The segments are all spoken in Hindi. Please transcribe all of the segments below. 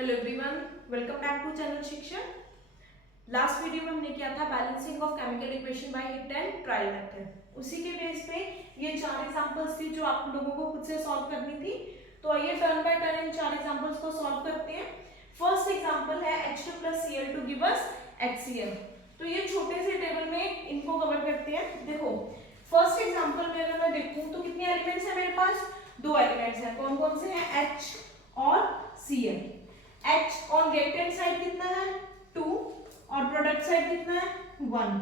Hello everyone, welcome back to channel Shiksha. Last video में हमने किया था balancing of chemical equation by hit and trial method. उसी के बेस पे ये चार एग्जांपल्स थी जो आप लोगों को खुद से सॉल्व करनी थी। तो आइए टर्न बाय टर्न इन चार एग्जांपल्स को सॉल्व करते हैं। फर्स्ट एग्जांपल है H2 + Cl2 give us HCl। तो ये छोटे से टेबल में इनको कवर करते हैं। देखो फर्स्ट एग्जांपल में अगर मैं देखूं तो कितने एलिमेंट्स हैं मेरे पास? दो एलिमेंट्स हैं। कौन कौन से हैं? H और Cl। H on reactant side कितना है? 2 और प्रोडक्ट साइड कितना है? 1।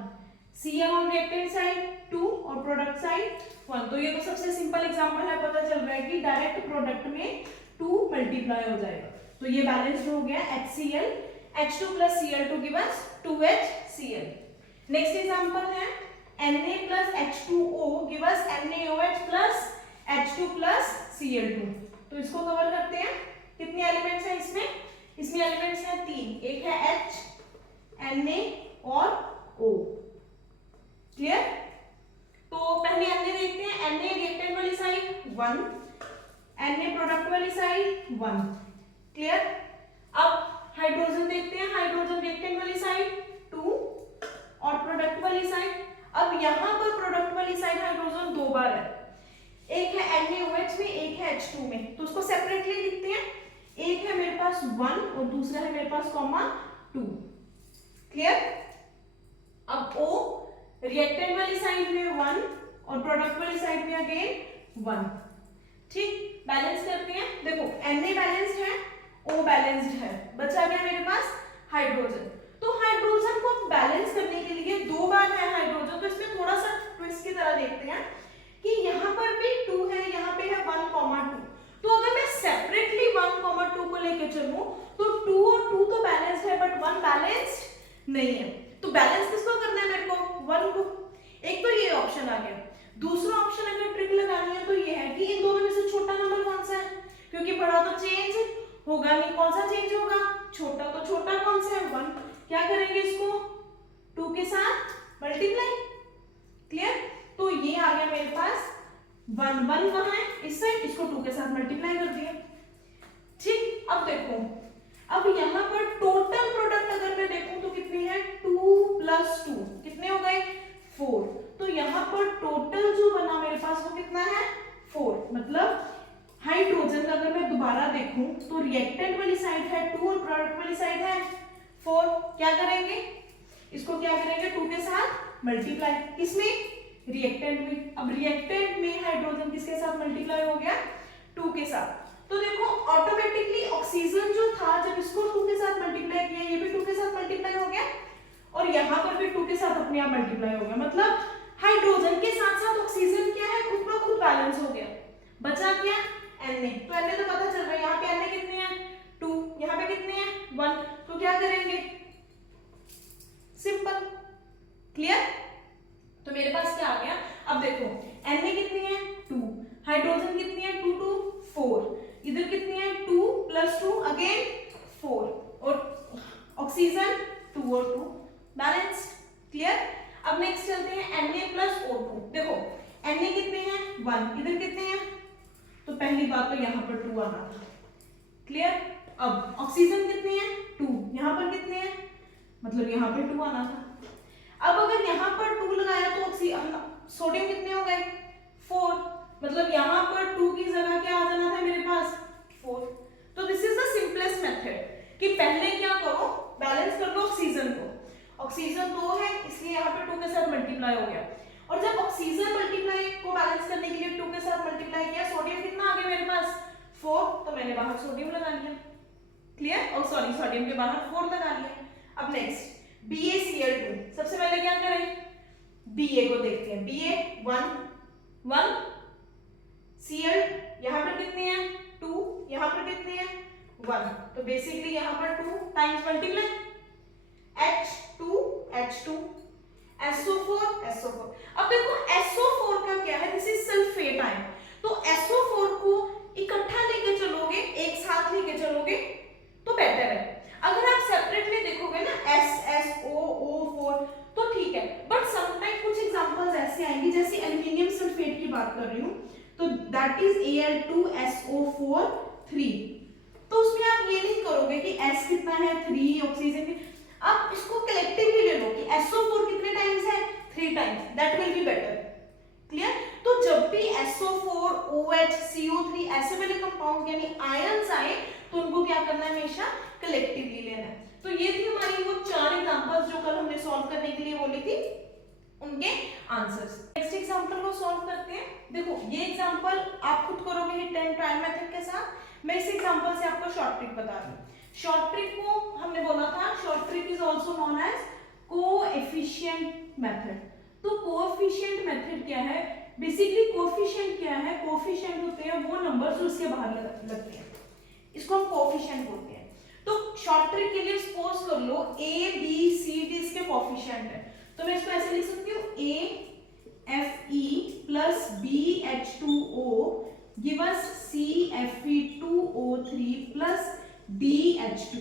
Cl ऑन रिएक्टेंट साइड 2 और प्रोडक्ट साइड 1। तो ये तो सबसे सिंपल एग्जांपल है, पता चल रहा है कि डायरेक्ट प्रोडक्ट में 2 मल्टीप्लाई हो जाएगा। तो ये बैलेंस्ड हो गया HCl। H2 + Cl2 give us 2HCl। Next example है Na + H2O give us NaOH + H2 + Cl2। तो इसको कवर करते हैं। कितने एलिमेंट्स हैं इसमें? इसमें एलिमेंट्स हैं 3। एक है H, Na और O। क्लियर? तो पहले Na देखते हैं। Na रिएक्टेंट वाली साइड 1, Na प्रोडक्ट वाली साइड 1। क्लियर? अब हाइड्रोजन देखते हैं। हाइड्रोजन रिएक्टेंट वाली साइड 2 और प्रोडक्ट वाली साइड। अब यहां पर प्रोडक्ट वाली साइड हाइड्रोजन दो बार है। एक है NaOH में, एक है H2 में। तो उसको सेपरेटली लिखते हैं। एक है मेरे पास 1 और दूसरा है मेरे पास (2). क्लियर? अब O रिएक्टेंट वाली साइड में 1 और प्रोडक्ट वाली साइड में अगेन 1। ठीक, बैलेंस करते हैं। देखो Na बैलेंस्ड है, O बैलेंस्ड है, बचा गया मेरे पास हाइड्रोजन। तो हाइड्रोजन को बैलेंस करने के लिए दो बार है हाइड्रोजन। तो इसमें थोड़ा सा ट्विस्ट की तरह देखते हैं कि यहाँ पर भी 2 है, यहाँ पे है 1, 2। तो अगर मैं सेपरेटली 1, 2 को लेके चलूं तो 2 और 2 तो बैलेंस्ड है बट 1 बैलेंस्ड नहीं है। तो बैलेंस किसको करना है मेरे को? 1 को। एक तो ये ऑप्शन आ गया। दूसरा ऑप्शन अगर ट्रिक लगानी है तो ये है कि इन दोनों में से छोटा नंबर कौन सा है? क्योंकि बड़ा तो चेंज होगा नहीं। कौन सा चेंज होगा? छोटा। तो छोटा कौन सा है? 1। क्या करेंगे इसको? 2 के साथ मल्टीप्लाई। क्लियर? तो ये आ गया मेरे पास 1 कहां है? इस साइड। इसको 2 के साथ मल्टीप्लाई कर दिया। ठीक, अब देखो, अब यहां पर टोटल प्रोडक्ट अगर मैं देखूं तो कितने हैं? 2 + 2 कितने हो गए? 4। तो यहां पर टोटल जो बना मेरे पास वो कितना है? 4। मतलब हाइड्रोजन का अगर मैं दोबारा देखूं तो रिएक्टेंट वाली साइड है 2 और प्रोडक्ट वाली साइड है 4। क्या करेंगे? इसको क्या करेंगे? 2 के साथ मल्टीप्लाई। किसमें? रिएक्टेंट में। अब रिएक्टेंट में हाइड्रोजन किसके साथ मल्टीप्लाई हो गया? 2 के साथ। तो देखो ऑटोमेटिकली ऑक्सीजन जो था जब इसको 2 के साथ मल्टीप्लाई किया, ये भी 2 के साथ मल्टीप्लाई हो गया और यहां पर भी 2 के साथ अपने आप मल्टीप्लाई हो गया। मतलब हाइड्रोजन के साथ साथ ऑक्सीजन क्या है? खुद ब खुद बैलेंस हो गया। बचा क्या? Na। तो Na तो पता चल रहा है। यहाँ पे Na कितने हैं? 2। यहाँ पे कितने हैं? 1। तो क्या करेंगे? सिंपल। क्लियर? तो मेरे पास क्या आ गया? अब देखो Na कितनी है? 2। हाइड्रोजन कितनी है? 2 2 4। इधर कितनी है? 2 + 2 अगेन 4 और ऑक्सीजन 2 और 2 बैलेंस्ड। क्लियर? अब नेक्स्ट चलते हैं Na + O2। देखो Na कितने हैं? 1। इधर कितने हैं? तो पहली बात तो यहाँ पर 2 आना था। क्लियर? अब ऑक्सीजन कितने हैं? 2। यहाँ पर कितने हैं? मतलब यहाँ पर 2 आना था। अब अगर यहाँ पर 2 लगाया तो सोडियम कितने हो गए? 4। मतलब यहाँ पर 2 की जगह क्या आ जाना था मेरे पास? 4। तो this is the simplest method कि पहले क्या करो? बैलेंस कर लो ऑक्सीजन को। ऑक्सीजन 2 है इसलिए यहाँ पे 2 के साथ मल्टीप्लाई हो गया। और जब ऑक्सीजन मल्टीप्लाई को बैलेंस करने के लिए 2 के साथ मल्टीप्लाई किया, सोडियम कितना आ गया मेरे पास? 4। तो मैंने बाहर सोडियम लगा लिया। क्लियर? और सॉरी, सोडियम के बाहर 4 लगा लिया। अब नेक्स्ट BaCl2। सबसे पहले क्या करें? Ba को देखते हैं। Ba 1 Cl यहां पर कितने हैं? 2। यहां पर कितने हैं? 1। तो बेसिकली यहां पर 2 times multiply H2 H2 SO4 SO4। अब देखो SO4 का क्या है? This is sulphate ion. तो SO4 को इकट्ठा लेके चलोगे, एक साथ लेके चलोगे तो बेटर है। अगर आप सेपरेटली देखोगे ना SSOO4 तो ठीक है, बट समटाइम कुछ एग्जांपल्स ऐसे आएंगी जैसे एल्युमिनियम सल्फेट की बात कर रही हूं तो दैट इज Al2SO4 3। तो उसमें आप ये नहीं करोगे कि है 3, ऑक्सीजन भी। अब इसको कलेक्टिवली ले लो कि SO4 कितने टाइम्स है, 3 times, that will be better. Clear? तो जब भी SO4, OH, CO3 ऐसे वाले कंपाउंड यानी आयंस आए तो उनको क्या करना है, हमेशा कलेक्टिवली लेना है। तो ये थी हमारी वो 4 एग्जांपल्स जो कल हमने सॉल्व करने के लिए बोली थी, उनके आंसर्स। नेक्स्ट एग्जांपल को सॉल्व करते हैं। देखो ये एग्जांपल आप खुद करोगे हिट एंड ट्रायल मेथड के साथ। मैं इस एग्जांपल से आपको शॉर्ट ट्रिक बता रही हूँ। शॉर्ट ट्रिक को हमने बोला था, short trick is also known as coefficient method. तो कोएफिशिएंट मेथड क्या है, बेसिकली कोएफिशिएंट क्या है, कोएफिशिएंट होते हैं वो नंबर्स जो उसके बाहर लगते हैं, इसको हम कोएफिशिएंट बोलते हैं। तो शॉर्ट ट्रिक के लिए सपोज कर लो A, B, C, D इसके कोएफिशिएंट है, तो मैं इसको ऐसे लिख सकती हूँ AFE plus BH2O give us CFE2O3 plus DH2।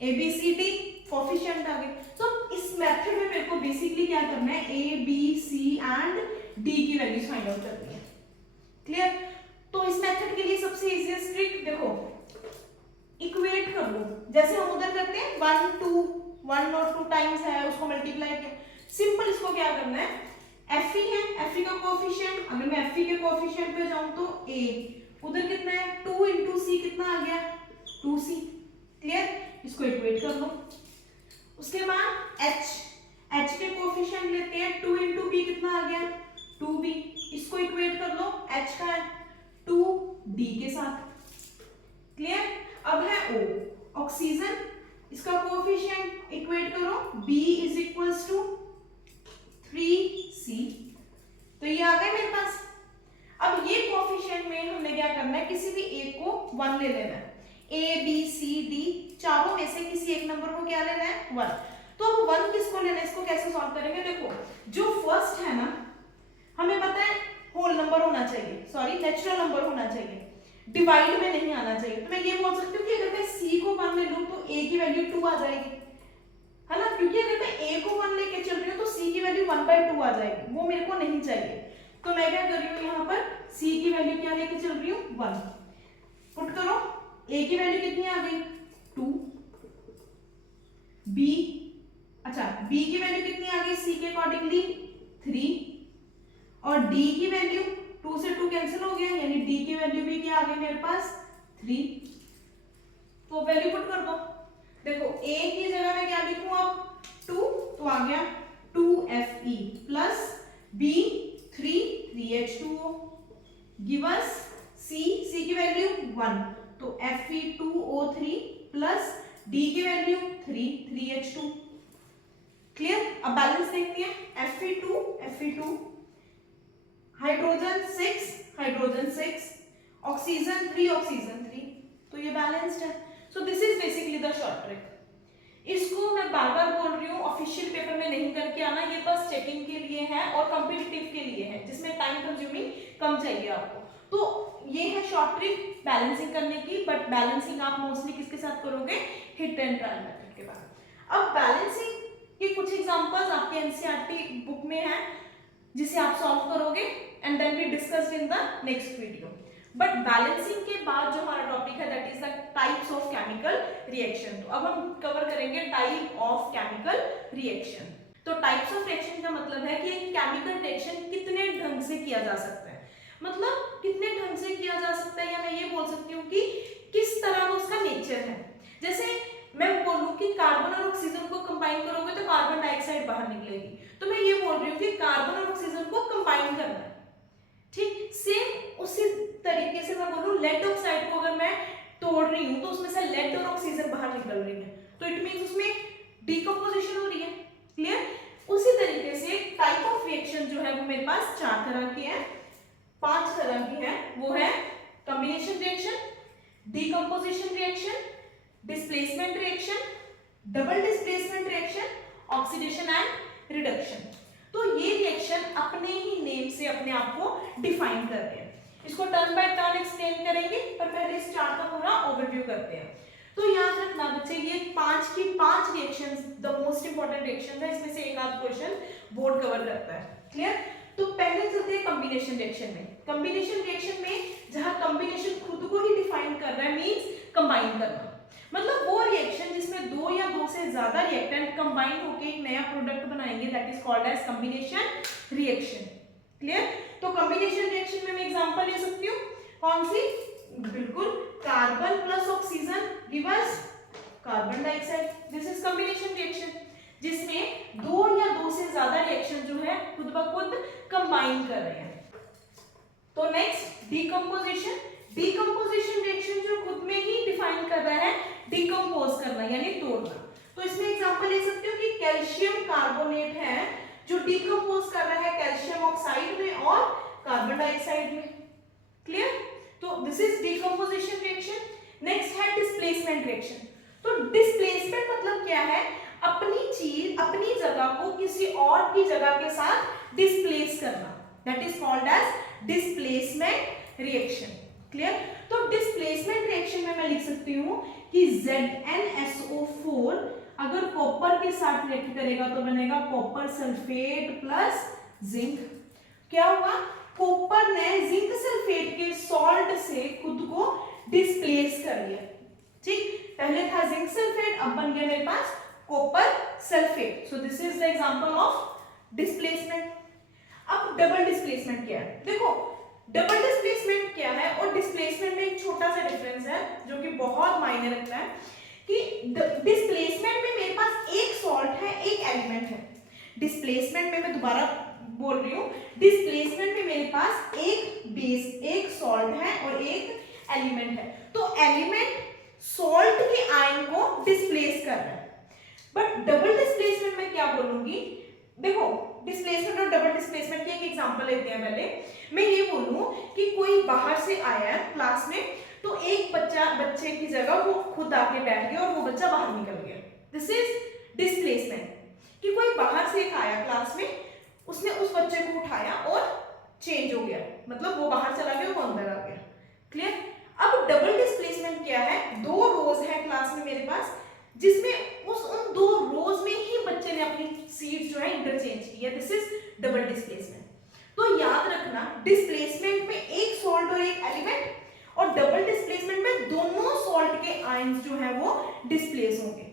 ABCD coefficient आ गए। तो इस मेथड में मेरे को बेसिकली क्या करना है, A, B, C and D की वैल्यूज फाइंड आउट करनी है। क्लियर? तो इस मेथड के लिए सबसे इजीएस्ट ट्रिक देखो, इक्वेट कर लो जैसे हम उधर करते हैं 1 और 2 टाइम्स है उसको मल्टीप्लाई किया। सिंपल इसको क्या करना है, Fe है, Fe का कोएफिशिएंट, अगर मैं Fe के कोएफिशिएंट पे जाऊं तो A, उधर कितना है 2 into C कितना आ गया 2C। क्लियर? इसको इक्वेट कर लो। उसके बाद H के कोएफिशिएंट लेते हैं, 2 into B कितना आ गया 2B, इसको इक्वेट कर लो, H का 2D के साथ। क्लियर? अब है O, ऑक्सीजन, इसका कोएफिशिएंट इक्वेट करो, B is equals to 3C। तो ये आ गए मेरे पास। अब ये कोएफिशिएंट में हमने क्या करना है, किसी भी एक को 1 ले लेना है। A, B, C, D चारों में से किसी एक नंबर को क्या लेना है 1। तो अब 1 किसको लेना है, इसको कैसे सॉल्व करेंगे, देखो जो फर्स्ट है ना, हमें पता है होल नंबर होना चाहिए, सॉरी नेचुरल नंबर होना चाहिए, डिवाइड में नहीं आना चाहिए। तो मैं ये बोल सकती हूँ कि अगर मैं C को 1 ले लूं तो A की वैल्यू 2 आ जाएगी, है ना, क्योंकि अगर मैं A को 1 लेके चल रही हूँ तो C की वैल्यू 1/2 आ जाएगी, वो मेरे को नहीं चाहिए। तो मैं क्या कर रही हूँ, यहाँ पर C की वैल्यू क्या लेके चल रही हूँ 1। पुट करो, A की वैल्यू कितनी आ गई 2, B, अच्छा B की वैल्यू कितनी आ गई C के अकॉर्डिंगली 3, और D की वैल्यू 2 से 2 कैंसिल हो गया, यानी D की वैल्यू भी क्या आ गई मेरे पास 3। तो वैल्यू पुट कर दो। देखो A की जगह मैं क्या लिखूं अब 2, तो आ गया 2Fe plus B 3H2O give us C की वैल्यू 1, तो Fe2O3 प्लस D की वैल्यू 3H2। क्लियर? अब बैलेंस देखते हैं, Fe2 हाइड्रोजन 6 ऑक्सीजन 3, तो ये बैलेंस्ड है। सो this is basically the short trick. इसको मैं बार बार बोल रही हूँ, ऑफिशियल पेपर में नहीं करके आना, ये बस चेकिंग के लिए है और कॉम्पिटिटिव के लिए है जिसमें टाइम कंज्यूमिंग कम चाहिए आपको। तो ये है शॉर्ट ट्रिक बैलेंसिंग करने की, बट बैलेंसिंग आप मोस्टली किसके साथ करोगे, हिट एंड ट्रायल मेथड के बाद। अब बैलेंसिंग के कुछ एग्जांपल्स आपके एनसीईआरटी बुक में हैं जिसे आप सॉल्व करोगे and then we discussed in the next video. But balancing के बाद जो हमारा टॉपिक है that is the types of chemical reaction. तो अब हम कवर करेंगे टाइप ऑफ केमिकल रिएक्शन। तो टाइप्स ऑफ रिएक्शन का मतलब है कि एक केमिकल रिएक्शन कितने ढंग से किया जा सकता है, मतलब कितने ढंग से किया जा सकता है, या मैं ये बोल सकती हूँ कि किस तरह का उसका नेचर है। जैसे मैं बोलूँ कि कार्बन और ऑक्सीजन को कंबाइन करोगे तो कार्बन डाइऑक्साइड बाहर निकलेगी, तो मैं ये बोल रही हूँ कि कार्बन और ऑक्सीजन को कंबाइन करना है। ठीक सेम उसी तरीके से मैं बोलूँ लेड ऑक्साइड को अगर मैं तोड़ रही हूँ तो उसमें से लेड और ऑक्सीजन बाहर निकल रही है, तो इट मींस उसमें डिकम्पोजिशन हो रही है। क्लियर? उसी तरीके से टाइप ऑफ रिएक्शन जो है वो मेरे पास 4 तरह की है, 5 तरह की है। वो है combination reaction, decomposition reaction, displacement reaction, double displacement reaction, oxidation and reduction. तो ये रिएक्शन अपने ही नेम से अपने आप को डिफाइन करते हैं। इसको टर्न बाय टर्न एक्सप्लेन करेंगे, पर पहले इस चार्ट का पूरा ओवरव्यू करते हैं। तो याद रखना बच्चे, ये 5 की 5 reactions the most important reactions है, इसमें से एक आध क्वेश्चन बोर्ड कवर करता है। क्लियर? तो पहले चलते हैं कॉम्बिनेशन रिएक्शन में। कॉम्बिनेशन रिएक्शन में जहां कॉम्बिनेशन खुद को ही डिफाइन कर रहा है मींस कंबाइन करना, मतलब वो रिएक्शन जिसमें दो या दो से ज्यादा रिएक्टेंट कंबाइन होकर एक नया प्रोडक्ट बनाएंगे, that is called as combination reaction. Clear? तो कॉम्बिनेशन रिएक्शन में मैं एग्जांपल ले सकती हूँ, कौन सी? बिल्कुल, carbon plus oxygen give us carbon dioxide. This is combination reaction, जिसमें दो या दो से ज्यादा रिएक्शन जो है खुद ब खुद कंबाइन कर रहे हैं। तो नेक्स्ट डीकंपोजिशन। डीकंपोजिशन रिएक्शन जो खुद में ही डिफाइन कर रहा है डिकंपोज करना यानी तोड़ना। तो इसमें एग्जांपल ले सकते हो कि कैल्शियम कार्बोनेट है जो डिकंपोज कर रहा है कैल्शियम ऑक्साइड में और कार्बन डाइऑक्साइड में। क्लियर? तो this is decomposition reaction. Next है डिस्प्लेसमेंट रिएक्शन। तो डिस्प्लेसमेंट मतलब क्या है? अपनी चीज अपनी जगह को किसी और की जगह के साथ डिस्प्लेस करना, that is called as displacement reaction. Clear? तो डिस्प्लेसमेंट रिएक्शन में मैं लिख सकती हूं कि ZnSO4 अगर कॉपर के साथ रिएक्ट करेगा तो बनेगा कॉपर सल्फेट प्लस जिंक। क्या हुआ? कॉपर ने जिंक सल्फेट के सॉल्ट से खुद को डिस्प्लेस कर लिया। ठीक, पहले था जिंक सल्फेट, अब बन गया मेरे पास copper sulphate. So this is the example of displacement. अब डबल डिस्प्लेसमेंट क्या है? देखो डबल डिस्प्लेसमेंट क्या है और डिस्प्लेसमेंट में एक छोटा सा डिफरेंस है जो कि बहुत मायने रखता है कि डिस्प्लेसमेंट में मेरे पास एक सॉल्ट है, एक एलिमेंट है। डिस्प्लेसमेंट में मैं दोबारा बोल रही हूँ, डिस्प्लेसमेंट में मेरे पास एक बेस, एक सॉल्ट है और एक एलिमेंट है। तो एलिमेंट सॉल्ट के आयन को डिस्प्लेस कर रहा है। बट डबल डिस्प्लेसमेंट में क्या बोलूंगी? देखो डिस्प्लेसमेंट और डबल डिस्प्लेसमेंट की एक एग्जांपल लेते हैं। पहले मैं ये बोलूं कि कोई बाहर से आया है क्लास में, तो एक बच्चे की जगह वो खुद आके बैठ गया और वो बच्चा बाहर निकल गया। This is displacement. कि कोई बाहर से एक आया क्लास में, उसने उस बच्चे को उठाया और चेंज हो गया, मतलब वो बाहर चला गया, वो अंदर आ गया। क्लियर? अब डबल डिस्प्लेसमेंट क्या है? दो रोज है क्लास में मेरे पास, जिसमें उन दो रोज में ही बच्चे ने अपनी सीट जो है इंटरचेंज की है। This is double displacement. तो याद रखना, डिस्प्लेसमेंट में एक सॉल्ट और एक एलिमेंट, और डबल डिस्प्लेसमेंट में दोनों सॉल्ट के आयंस जो है वो डिस्प्लेस होंगे।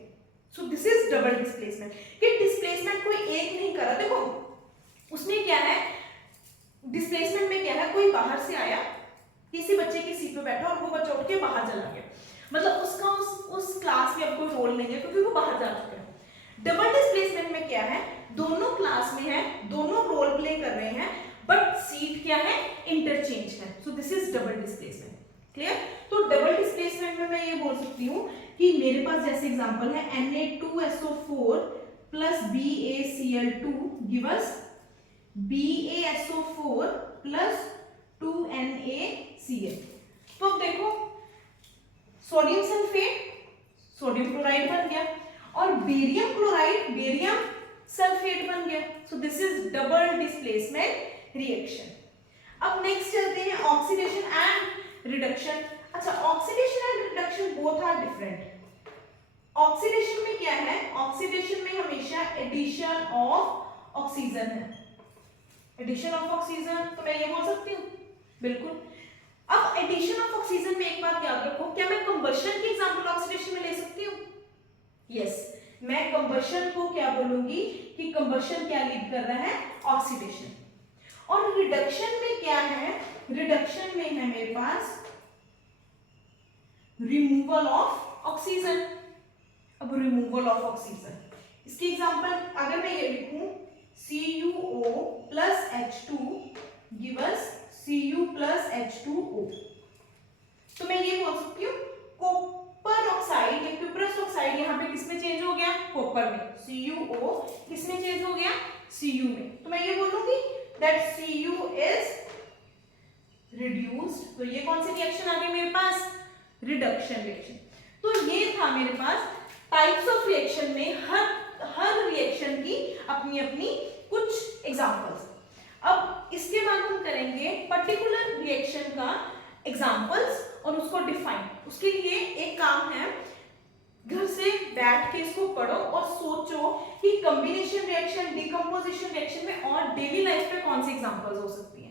सो दिस इज डबल डिस्प्लेसमेंट। कि डिस्प्लेसमेंट कोई एक नहीं कर रहा। देखो उसमें क्या है, डिस्प्लेसमेंट में क्या है, कोई बाहर से आया, किसी बच्चे की सीट पे बैठा और वो बच्चा उठ के बाहर चला गया, मतलब उसका उस क्लास में अब कोई रोल नहीं है क्योंकि वो बाहर जा चुका है। डबल डिस्प्लेसमेंट में क्या है, दोनों क्लास में है, दोनों रोल प्ले कर रहे हैं, बट सीट क्या है, इंटरचेंज है। सो this is double displacement. Clear? तो डबल डिस्प्लेसमेंट में मैं ये बोल सकती हूँ कि मेरे पास जैसे एग्जांपल है Na2SO4 plus BaCl2 give us BaSO4 plus 2NaCl। तो अब देखो सोडियम सल्फेट सोडियम क्लोराइड बन गया और बेरियम क्लोराइड बेरियम सल्फेट बन गया। So this is double displacement reaction. अब नेक्स्ट चलते हैं ऑक्सीडेशन एंड रिडक्शन। अच्छा, oxidation and reduction both are different. Oxidation में क्या है, ऑक्सीडेशन में हमेशा एडिशन ऑफ ऑक्सीजन है। एडिशन ऑफ ऑक्सीजन, तो मैं ये बोल सकती हूँ बिल्कुल। अब एडिशन ऑफ ऑक्सीजन में एक बात याद रखो, क्या मैं कंबशन की एग्जांपल ऑक्सीडेशन में ले सकती हूँ? यस, मैं कंबशन को क्या बोलूंगी कि कंबशन क्या लीड कर रहा है, ऑक्सीडेशन। और रिडक्शन में क्या है, रिडक्शन में है मेरे पास रिमूवल ऑफ ऑक्सीजन। अब रिमूवल ऑफ ऑक्सीजन, इसकी एग्जांपल अगर मैं ये लिखूं CuO plus H2 give us Cu plus H2O, तो मैं ये बोल सकती हूँ कॉपर ऑक्साइड या क्यूप्रस ऑक्साइड यहाँ पे किसमें चेंज हो गया, कॉपर में। CuO किसमें चेंज हो गया, Cu में। तो मैं ये बोलूंगी दैट Cu इज रिड्यूस्ड। तो ये कौन सी रिएक्शन आ गई मेरे पास, रिडक्शन रिएक्शन। तो ये था मेरे पास टाइप्स ऑफ रिएक्शन में हर रिएक्शन की अपनी अपनी कुछ एग्जांपल्स। अब इसके बाद हम करेंगे पर्टिकुलर रिएक्शन का एग्जांपल्स और उसको डिफाइन। उसके लिए एक काम है, घर से बैठ के इसको पढ़ो और सोचो कि कॉम्बिनेशन रिएक्शन, डिकम्पोजिशन रिएक्शन में और डेली लाइफ में कौन सी एग्जांपल्स हो सकती है।